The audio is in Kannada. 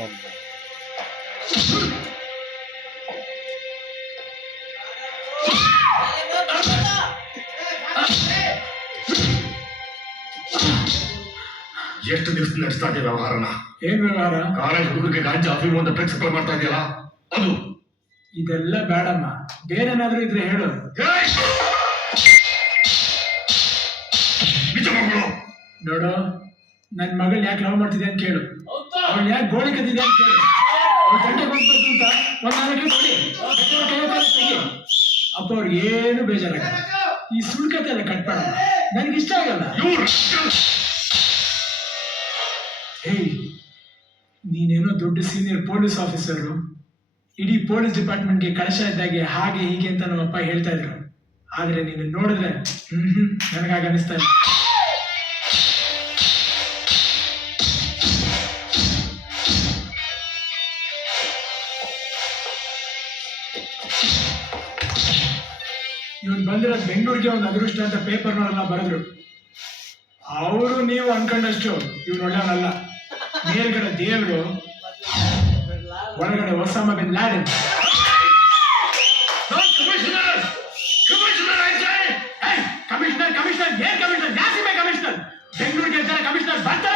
ಎಷ್ಟು ದಿವಸ ನಡೆಸ್ತಾ ಇದೆಯಾ ವ್ಯವಹಾರನ? ಏನ್ ವ್ಯವಹಾರ? ಕಾಲೇಜ್ ಹುಡುಗರಿಗೆ ಗಾಂಜಾ ಅಫೀಮ್ ಅಂತ ಡ್ರಗ್ಸ್ ಸಪ್ಲೈ ಮಾಡ್ತಾ ಇದೆಯಲ್ಲ ಅದು. ಇದೆಲ್ಲ ಬೇಡಮ್ಮ, ಬೇರೆನಾದ್ರೂ ಇದ್ರೆ ಹೇಳು. ನಿಜ ಮಗಳು ನೋಡು, ನನ್ ಮಗಳ್ ಯಾಕೆ ಲವ್ ಮಾಡ್ತಿದೆ ಅಂತ ಕೇಳು, ಅವಳು ಯಾಕೆ ಗೋಳಿ ಕದ್ದಿದೆ ಅಂತ ಕೇಳು, ಅವ್ಳು ಗಂಟೆ ಬಂದ್ಬೇಕು ಅಂತ ತೆಗಿ. ಅಪ್ಪ ಅವ್ರಿಗೆ ಏನು ಬೇಜಾರಾಗಲ್ಲ. ಈ ಸುಳ್ಕತೆ ಎಲ್ಲ ಕಟ್ಬೇಡ, ನನ್ಗಿಷ್ಟ ಆಗಲ್ಲ. ಹೇಯ್, ನೀನೇನೋ ದೊಡ್ಡ ಸೀನಿಯರ್ ಪೊಲೀಸ್ ಆಫೀಸರು, ಇಡೀ ಪೊಲೀಸ್ ಡಿಪಾರ್ಟ್ಮೆಂಟ್ಗೆ ಕಳಶ ಇದ್ದಾಗೆ ಹಾಗೆ ಹೀಗೆ ಅಂತ ನಮ್ಮಪ್ಪ ಹೇಳ್ತಾ ಇದ್ರು. ಆದ್ರೆ ನೀನು ನೋಡಿದ್ರೆ ನನಗಾಗ ಅನಿಸ್ತಾ ಇಲ್ಲ. ಇವನ್ ಬಂದಿರೋದು ಬೆಂಗಳೂರಿಗೆ ಒಂದು ಅದೃಷ್ಟ ಅಂತ ಪೇಪರ್ನವರೆಲ್ಲ ಬರೆದ್ರು. ಅವರು ನೀವು ಅನ್ಕೊಂಡಷ್ಟು ಇವನು ಒಳ್ಳೆಯವನಲ್ಲ. ಮೇಲ್ಗಡೆ ದೇವರು, ಒಳಗಡೆ Osama bin Laden. Commissioner commissioner ಏನ್ ಕಮಿಷನರ್? ಜಾಸ್ತಿ ಕಮಿಷನರ್ ಬೆಂಗಳೂರಿಗೆ ಕಮಿಷನರ್ ಬರ್ತಾರೆ.